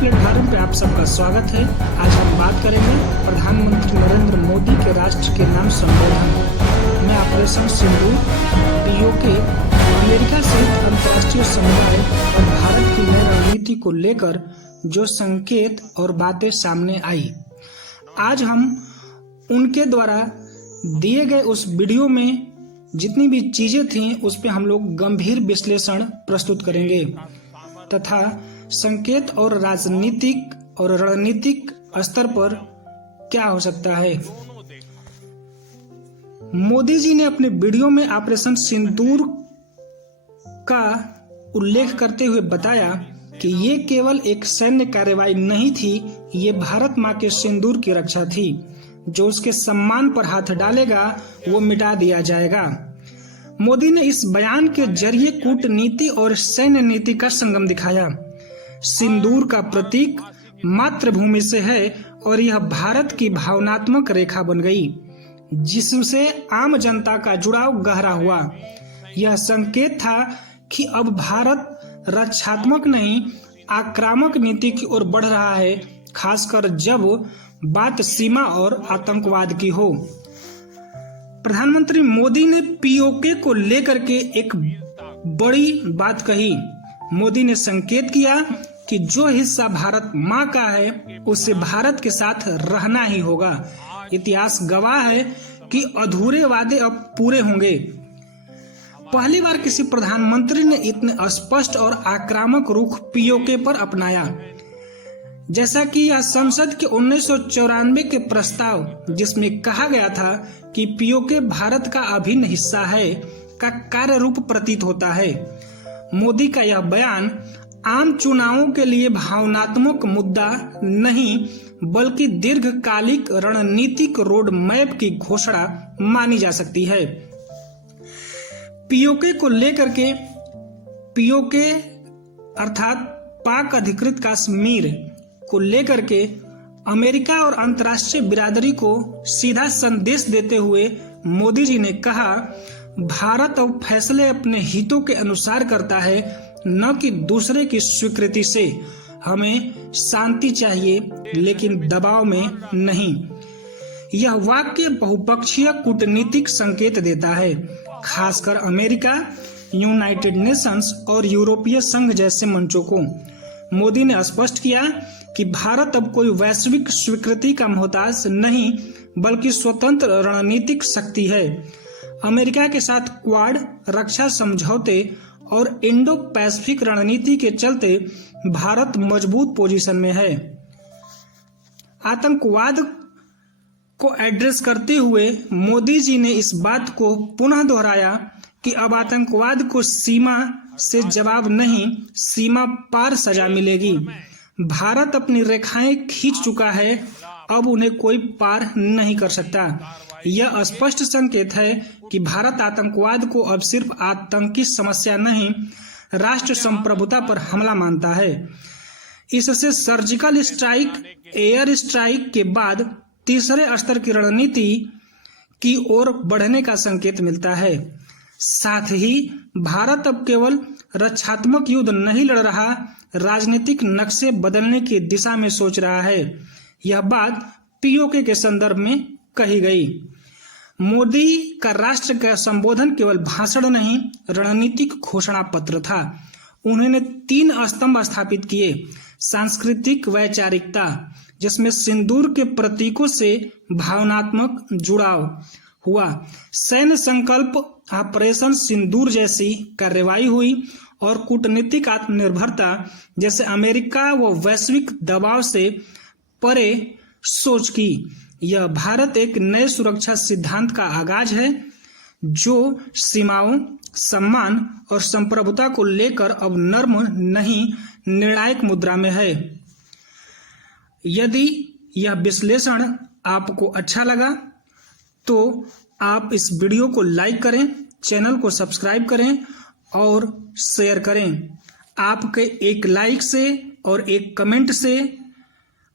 Platform पे आप सबका स्वागत है। आज हम बात करेंगे प्रधानमंत्री नरेंद्र मोदी के राष्ट्र के नाम संबोधन में ऑपरेशन सिंदूर, पीओके, अमेरिका सहित अंतर्राष्ट्रीय समुदाय और भारत की नई रणनीति को लेकर जो संकेत और बातें सामने आई। आज हम उनके द्वारा दिए गए उस वीडियो में जितनी भी चीजें थी उस पे हम लोग गंभीर विश्लेषण प्रस्तुत करेंगे तथा संकेत और राजनीतिक और रणनीतिक स्तर पर क्या हो सकता है। मोदी जी ने अपने वीडियो में ऑपरेशन सिंदूर का उल्लेख करते हुए बताया कि ये केवल एक सैन्य कार्रवाई नहीं थी, ये भारत मां के सिंदूर की रक्षा थी। जो उसके सम्मान पर हाथ डालेगा वो मिटा दिया जाएगा। मोदी ने इस बयान के जरिए कूटनीति और सैन्य नीति का संगम दिखाया। सिंदूर का प्रतीक मातृभूमि से है और यह भारत की भावनात्मक रेखा बन गई, जिससे आम जनता का जुड़ाव गहरा हुआ। यह संकेत था कि अब भारत रक्षात्मक नहीं आक्रामक नीति की ओर बढ़ रहा है, खासकर जब बात सीमा और आतंकवाद की हो। प्रधानमंत्री मोदी ने पीओके को लेकर के एक बड़ी बात कही। मोदी ने संकेत किया कि जो हिस्सा भारत मां का है उसे भारत के साथ रहना ही होगा। इतिहास गवाह है कि अधूरे वादे अब पूरे होंगे। पहली बार किसी प्रधानमंत्री ने इतने स्पष्ट और आक्रामक रुख पीओके पर अपनाया। जैसा कि यह संसद के 1994 के प्रस्ताव, जिसमें कहा गया था कि पीओके भारत का अभिन्न हिस्सा है, का कार्य रूप प्रतीत होता है। मोदी का यह बयान आम चुनावों के लिए भावनात्मक मुद्दा नहीं बल्कि दीर्घकालिक रणनीतिक रोड मैप की घोषणा मानी जा सकती है। पीओके को लेकर के पीओके अर्थात पाक अधिकृत कश्मीर को लेकर के अमेरिका और अंतर्राष्ट्रीय बिरादरी को सीधा संदेश देते हुए मोदी जी ने कहा, भारत अब फैसले अपने हितों के अनुसार करता है, न कि दूसरे की स्वीकृति से। हमें शांति चाहिए लेकिन दबाव में नहीं। यह वाक्य बहुपक्षीय कूटनीतिक संकेत देता है, खासकर अमेरिका, यूनाइटेड नेशंस और यूरोपीय संघ जैसे मंचों को। मोदी ने स्पष्ट किया कि भारत अब कोई वैश्विक स्वीकृति का मोहताज नहीं बल्कि स्वतंत्र रणनीतिक शक्ति है। अमेरिका के साथ क्वाड, रक्षा समझौते और इंडो पैसिफिक रणनीति के चलते भारत मजबूत पोजीशन में है। आतंकवाद को एड्रेस करते हुए मोदी जी ने इस बात को पुनः दोहराया कि अब आतंकवाद को सीमा से जवाब नहीं, सीमा पार सजा मिलेगी। भारत अपनी रेखाएं खींच चुका है, अब उन्हें कोई पार नहीं कर सकता। यह स्पष्ट संकेत है कि भारत आतंकवाद को अब सिर्फ आतंकी समस्या नहीं, राष्ट्र संप्रभुता पर हमला मानता है। इससे सर्जिकल स्ट्राइक, एयर स्ट्राइक के बाद तीसरे स्तर की रणनीति की ओर बढ़ने का संकेत मिलता है। साथ ही भारत अब केवल रक्षात्मक युद्ध नहीं लड़ रहा, राजनीतिक नक्शे बदलने की दिशा में सोच रहा है। यह बात पीओके के संदर्भ में कही गई। मोदी का राष्ट्र का संबोधन केवल भाषण नहीं, रणनीतिक घोषणा पत्र था। उन्होंने 3 स्तंभ स्थापित किए। सांस्कृतिक वैचारिकता, जिसमें सिंदूर के प्रतीकों से भावनात्मक जुड़ाव हुआ। सैन्य संकल्प, ऑपरेशन सिंदूर जैसी कार्रवाई हुई और कूटनीतिक आत्मनिर्भरता, जैसे अमेरिका व वैश्विक दबाव से परे सोच की। यह भारत एक नए सुरक्षा सिद्धांत का आगाज है, जो सीमाओं, सम्मान और संप्रभुता को लेकर अब नर्म नहीं निर्णायक मुद्रा में है। यदि यह विश्लेषण आपको अच्छा लगा तो आप इस वीडियो को लाइक करें, चैनल को सब्सक्राइब करें और शेयर करें। आपके एक लाइक से और एक कमेंट से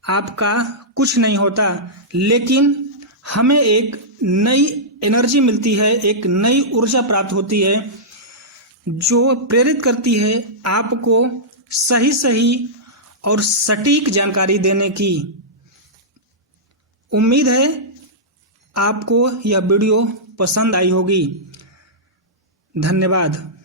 आपका कुछ नहीं होता, लेकिन हमें एक नई एनर्जी मिलती है, एक नई ऊर्जा प्राप्त होती है, जो प्रेरित करती है आपको सही और सटीक जानकारी देने की। उम्मीद है आपको यह वीडियो पसंद आई होगी। धन्यवाद।